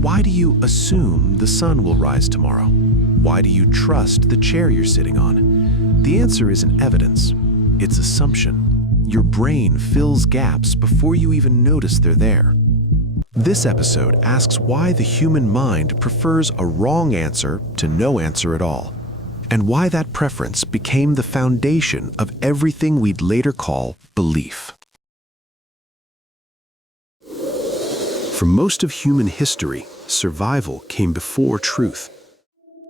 Why do you assume the sun will rise tomorrow? Why do you trust the chair you're sitting on? The answer isn't evidence, it's assumption. Your brain fills gaps before you even notice they're there. This episode asks why the human mind prefers a wrong answer to no answer at all, and why that preference became the foundation of everything we'd later call belief. For most of human history, survival came before truth.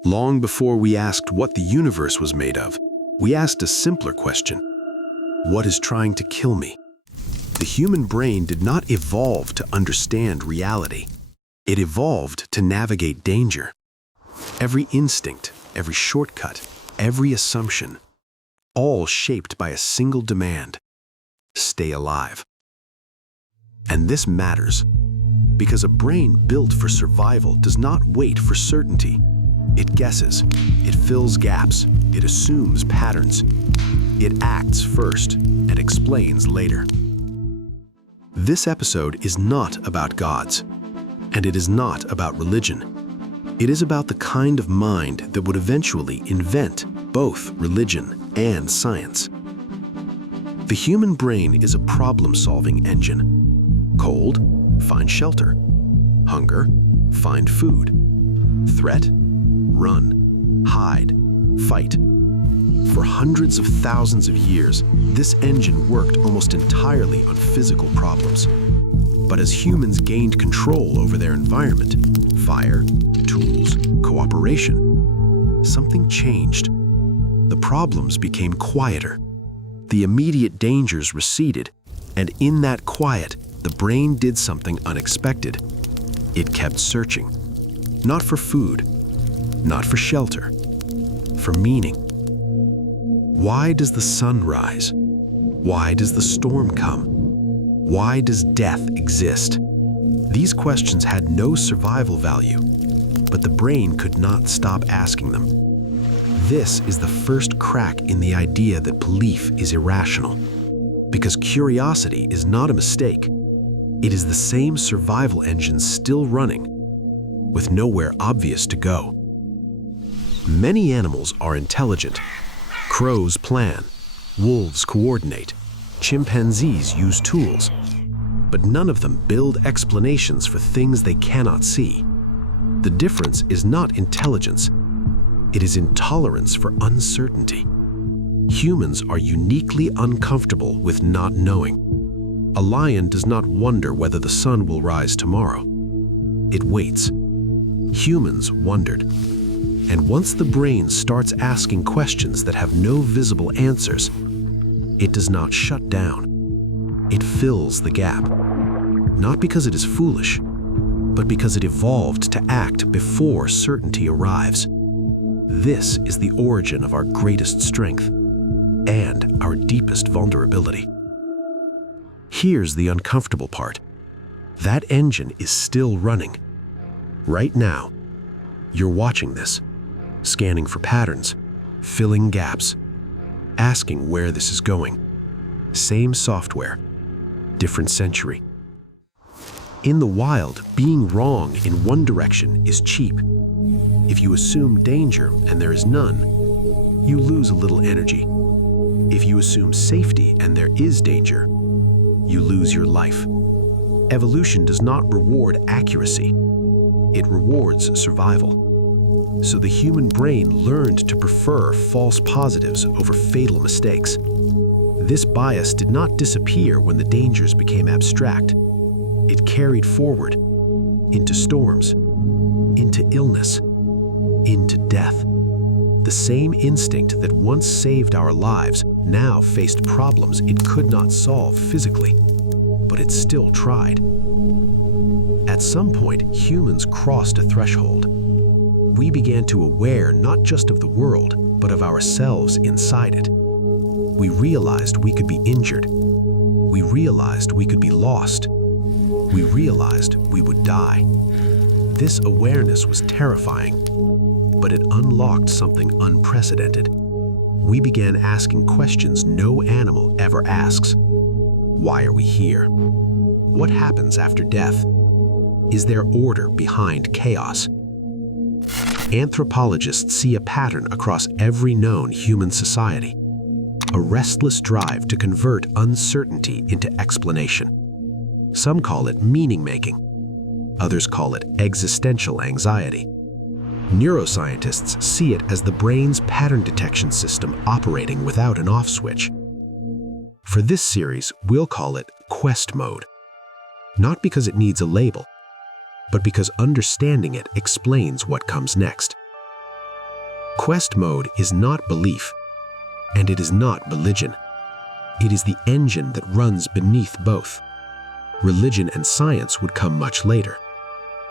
Long before we asked what the universe was made of, we asked a simpler question: what is trying to kill me? The human brain did not evolve to understand reality. It evolved to navigate danger. Every instinct, every shortcut, every assumption, all shaped by a single demand: stay alive. And this matters, because a brain built for survival does not wait for certainty. It guesses, it fills gaps, it assumes patterns. It acts first and explains later. This episode is not about gods, and it is not about religion. It is about the kind of mind that would eventually invent both religion and science. The human brain is a problem-solving engine. Cold, find shelter. Hunger, find food. Threat, run, hide, fight. For hundreds of thousands of years, this engine worked almost entirely on physical problems. But as humans gained control over their environment, fire, tools, cooperation, something changed. The problems became quieter. The immediate dangers receded, and in that quiet, the brain did something unexpected. It kept searching, not for food, not for shelter, for meaning. Why does the sun rise? Why does the storm come? Why does death exist? These questions had no survival value, but the brain could not stop asking them. This is the first crack in the idea that belief is irrational, because curiosity is not a mistake. It is the same survival engine still running, with nowhere obvious to go. Many animals are intelligent. Crows plan, wolves coordinate, chimpanzees use tools, but none of them build explanations for things they cannot see. The difference is not intelligence, it is intolerance for uncertainty. Humans are uniquely uncomfortable with not knowing. A lion does not wonder whether the sun will rise tomorrow. It waits. Humans wondered. And once the brain starts asking questions that have no visible answers, it does not shut down. It fills the gap. Not because it is foolish, but because it evolved to act before certainty arrives. This is the origin of our greatest strength and our deepest vulnerability. Here's the uncomfortable part. That engine is still running. Right now, you're watching this, scanning for patterns, filling gaps, asking where this is going. Same software, different century. In the wild, being wrong in one direction is cheap. If you assume danger and there is none, you lose a little energy. If you assume safety and there is danger, you lose your life. Evolution does not reward accuracy. It rewards survival. So the human brain learned to prefer false positives over fatal mistakes. This bias did not disappear when the dangers became abstract. It carried forward into storms, into illness, into death. The same instinct that once saved our lives now faced problems it could not solve physically, but it still tried. At some point, humans crossed a threshold. We began to aware not just of the world, but of ourselves inside it. We realized we could be injured. We realized we could be lost. We realized we would die. This awareness was terrifying, but it unlocked something unprecedented. We began asking questions no animal ever asks. Why are we here? What happens after death? Is there order behind chaos? Anthropologists see a pattern across every known human society, a restless drive to convert uncertainty into explanation. Some call it meaning-making. Others call it existential anxiety. Neuroscientists see it as the brain's pattern detection system operating without an off switch. For this series, we'll call it quest mode. Not because it needs a label, but because understanding it explains what comes next. Quest mode is not belief, and it is not religion. It is the engine that runs beneath both. Religion and science would come much later.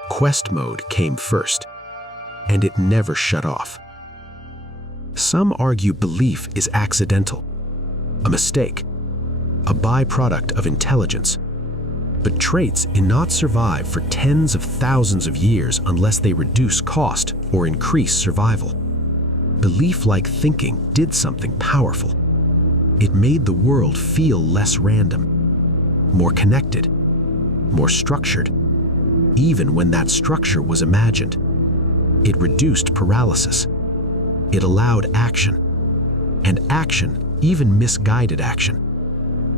Quest mode came first, and it never shut off. Some argue belief is accidental, a mistake, a byproduct of intelligence. But traits cannot survive for tens of thousands of years unless they reduce cost or increase survival. Belief-like thinking did something powerful. It made the world feel less random, more connected, more structured, even when that structure was imagined. It reduced paralysis. It allowed action. And action, even misguided action,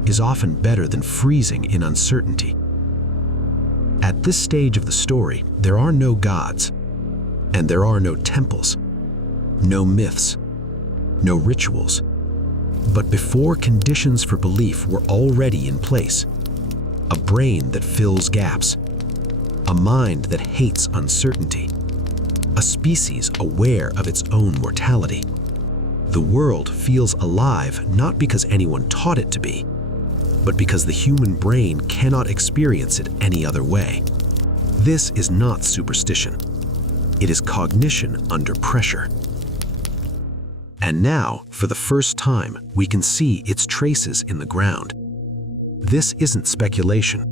is often better than freezing in uncertainty. At this stage of the story, there are no gods, and there are no temples, no myths, no rituals. But before conditions for belief were already in place, a brain that fills gaps, a mind that hates uncertainty, a species aware of its own mortality. The world feels alive not because anyone taught it to be, but because the human brain cannot experience it any other way. This is not superstition. It is cognition under pressure. And now, for the first time, we can see its traces in the ground. This isn't speculation.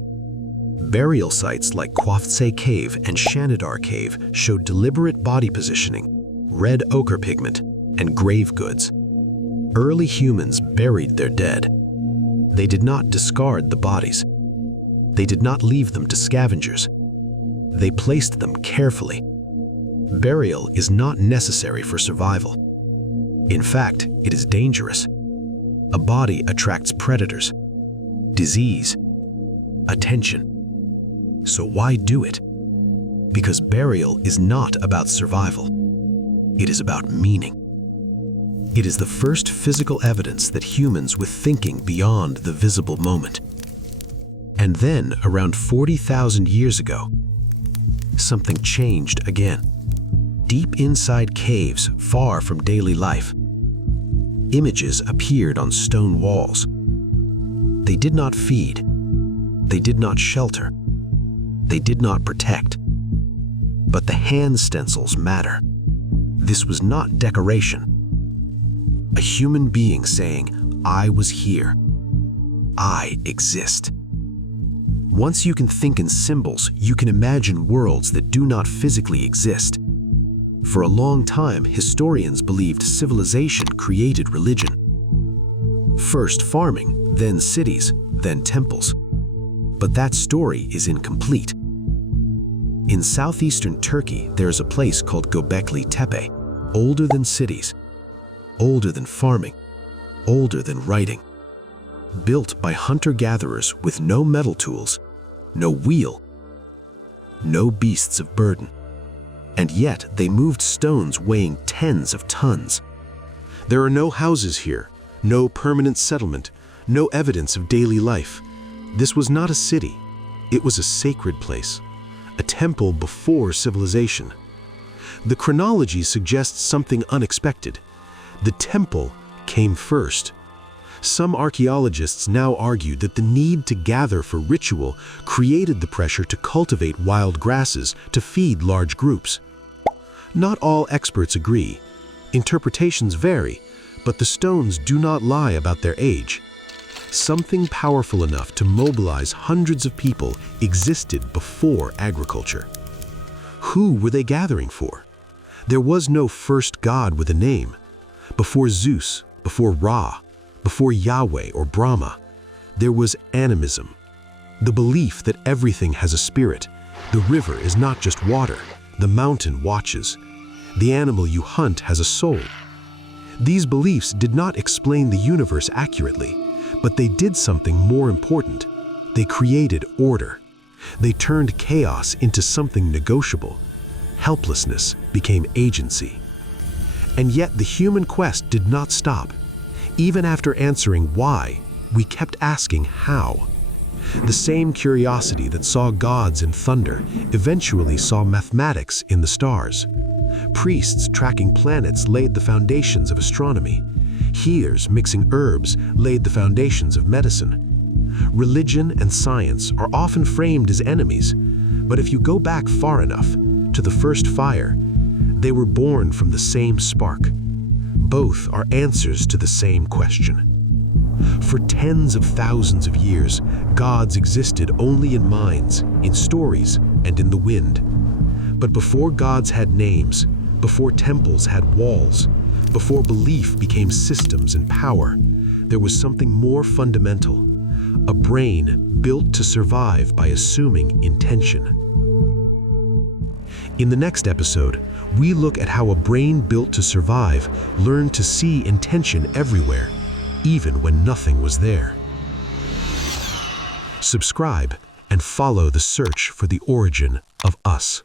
Burial sites like Qafse Cave and Shanidar Cave showed deliberate body positioning, red ochre pigment, and grave goods. Early humans buried their dead. They did not discard the bodies. They did not leave them to scavengers. They placed them carefully. Burial is not necessary for survival. In fact, it is dangerous. A body attracts predators, disease, attention. So why do it? Because burial is not about survival. It is about meaning. It is the first physical evidence that humans with thinking beyond the visible moment. And then, around 40,000 years ago, something changed again. Deep inside caves, far from daily life, images appeared on stone walls. They did not feed. They did not shelter. They did not protect. But the hand stencils matter. This was not decoration. A human being saying, "I was here. I exist." Once you can think in symbols, you can imagine worlds that do not physically exist. For a long time, historians believed civilization created religion. First farming, then cities, then temples. But that story is incomplete. In southeastern Turkey, there is a place called Göbekli Tepe, older than cities, older than farming, older than writing. Built by hunter-gatherers with no metal tools, no wheel, no beasts of burden. And yet they moved stones weighing tens of tons. There are no houses here, no permanent settlement, no evidence of daily life. This was not a city. It was a sacred place, a temple before civilization. The chronology suggests something unexpected. The temple came first. Some archaeologists now argue that the need to gather for ritual created the pressure to cultivate wild grasses to feed large groups. Not all experts agree. Interpretations vary, but the stones do not lie about their age. Something powerful enough to mobilize hundreds of people existed before agriculture. Who were they gathering for? There was no first god with a name. Before Zeus, before Ra, before Yahweh or Brahma, there was animism, the belief that everything has a spirit, The river is not just water. The mountain watches. The animal you hunt has a soul. These beliefs did not explain the universe accurately, but they did something more important. They created order. They turned chaos into something negotiable. Helplessness became agency. And yet the human quest did not stop. Even after answering why, we kept asking how. The same curiosity that saw gods in thunder eventually saw mathematics in the stars. Priests tracking planets laid the foundations of astronomy. Healers mixing herbs laid the foundations of medicine. Religion and science are often framed as enemies, but if you go back far enough to the first fire, they were born from the same spark. Both are answers to the same question. For tens of thousands of years, gods existed only in minds, in stories, and in the wind. But before gods had names, before temples had walls, before belief became systems and power, there was something more fundamental. A brain built to survive by assuming intention. In the next episode, we look at how a brain built to survive learned to see intention everywhere, even when nothing was there. Subscribe and follow the search for the origin of us.